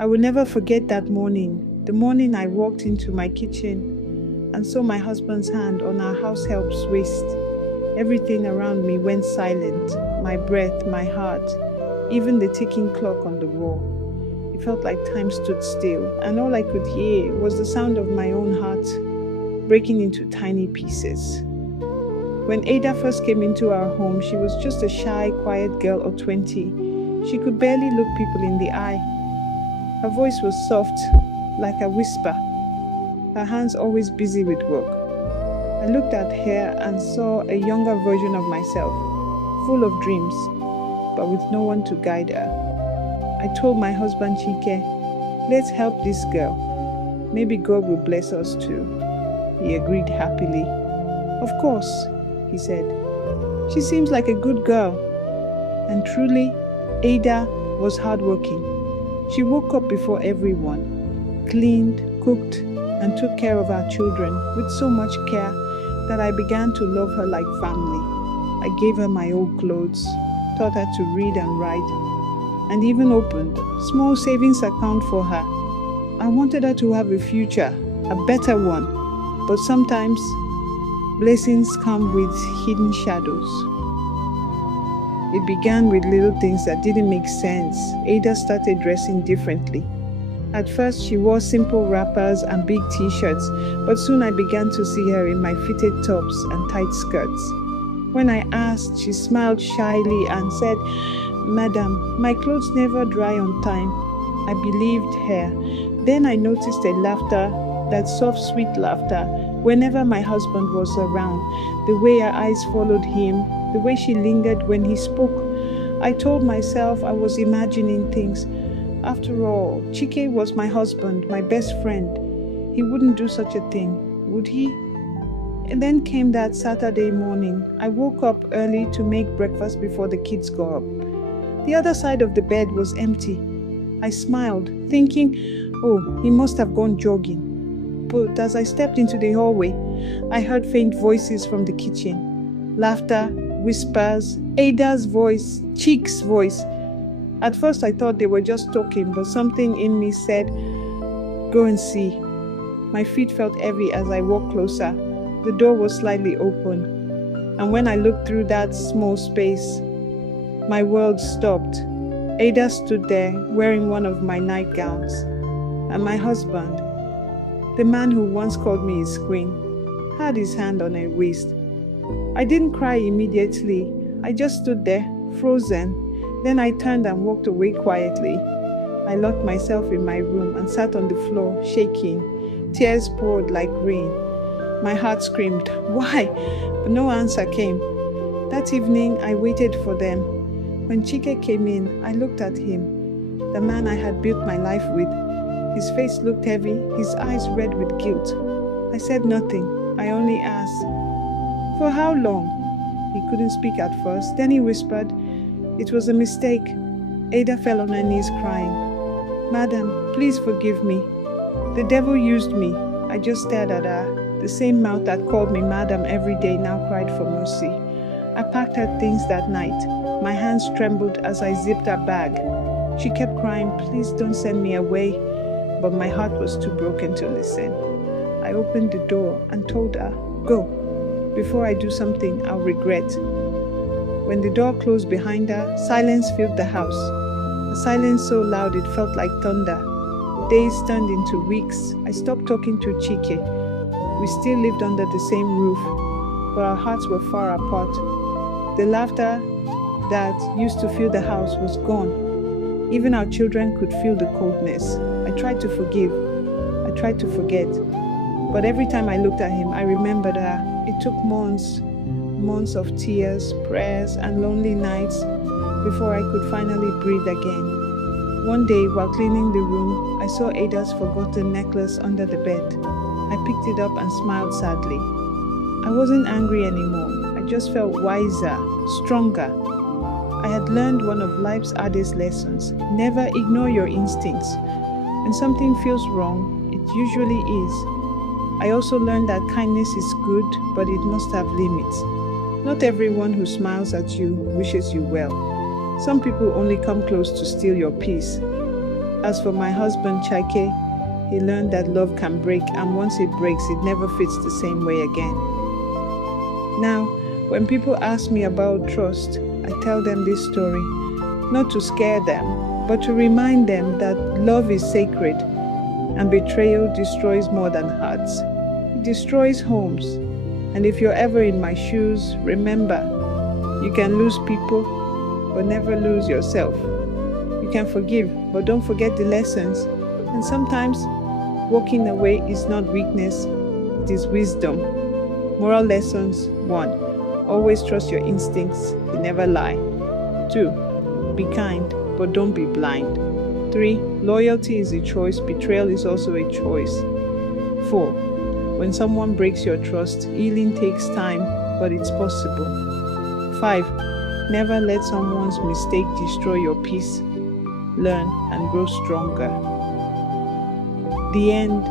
I will never forget that morning, the morning I walked into my kitchen and saw my husband's hand on our house help's waist. Everything around me went silent, my breath, my heart, even the ticking clock on the wall. It felt like time stood still, and all I could hear was the sound of my own heart breaking into tiny pieces. When Ada first came into our home, she was just a shy, quiet girl of 20. She could barely look people in the eye. Her voice was soft, like a whisper, her hands always busy with work. I looked at her and saw a younger version of myself, full of dreams, but with no one to guide her. I told my husband Chike, let's help this girl. Maybe God will bless us too. He agreed happily. Of course, he said. She seems like a good girl. And truly, Ada was hardworking. She woke up before everyone, cleaned, cooked, and took care of our children with so much care that I began to love her like family. I gave her my old clothes, taught her to read and write, and even opened a small savings account for her. I wanted her to have a future, a better one, but sometimes blessings come with hidden shadows. It began with little things that didn't make sense. Ada started dressing differently. At first, she wore simple wrappers and big t-shirts, but soon I began to see her in my fitted tops and tight skirts. When I asked, she smiled shyly and said, "Madam, my clothes never dry on time." I believed her. Then I noticed a laughter, that soft, sweet laughter, whenever my husband was around, the way her eyes followed him, the way she lingered when he spoke. I told myself I was imagining things. After all, Chike was my husband, my best friend. He wouldn't do such a thing, would he? And then came that Saturday morning. I woke up early to make breakfast before the kids got up. The other side of the bed was empty. I smiled, thinking, oh, he must have gone jogging. But as I stepped into the hallway, I heard faint voices from the kitchen. Laughter, whispers, Ada's voice, Chick's voice. At first I thought they were just talking, but something in me said, go and see. My feet felt heavy as I walked closer. The door was slightly open, and when I looked through that small space, my world stopped. Ada stood there wearing one of my nightgowns, and my husband, the man who once called me his queen, had his hand on her waist. I didn't cry immediately. I just stood there, frozen. Then I turned and walked away quietly. I locked myself in my room and sat on the floor, shaking. Tears poured like rain. My heart screamed, why? But no answer came. That evening, I waited for them. When Chike came in, I looked at him, the man I had built my life with. His face looked heavy, his eyes red with guilt. I said nothing. I only asked, for how long? He couldn't speak at first. Then he whispered, it was a mistake. Ada fell on her knees crying. Madam, please forgive me. The devil used me. I just stared at her. The same mouth that called me madam every day now cried for mercy. I packed her things that night. My hands trembled as I zipped her bag. She kept crying, please don't send me away. But my heart was too broken to listen. I opened the door and told her, go. Before I do something I'll regret. When the door closed behind her, silence filled the house. A silence so loud it felt like thunder. Days turned into weeks. I stopped talking to Chike. We still lived under the same roof, but our hearts were far apart. The laughter that used to fill the house was gone. Even our children could feel the coldness. I tried to forgive. I tried to forget. But every time I looked at him, I remembered her. It took months of tears, prayers, and lonely nights before I could finally breathe again. One day, while cleaning the room, I saw Ada's forgotten necklace under the bed. I picked it up and smiled sadly. I wasn't angry anymore. I just felt wiser, stronger. I had learned one of life's hardest lessons. Never ignore your instincts. When something feels wrong, it usually is. I also learned that kindness is good, but it must have limits. Not everyone who smiles at you wishes you well. Some people only come close to steal your peace. As for my husband, Chake, he learned that love can break, and once it breaks, it never fits the same way again. Now, when people ask me about trust, I tell them this story, not to scare them, but to remind them that love is sacred, and betrayal destroys more than hearts. It destroys homes. And if you're ever in my shoes, remember, you can lose people, but never lose yourself. You can forgive, but don't forget the lessons. And sometimes, walking away is not weakness, it is wisdom. Moral lessons: 1. Always trust your instincts, they never lie. 2. Be kind, but don't be blind. 3. Loyalty is a choice, betrayal is also a choice. 4. When someone breaks your trust, healing takes time, but it's possible. 5. Never let someone's mistake destroy your peace. Learn and grow stronger. The end.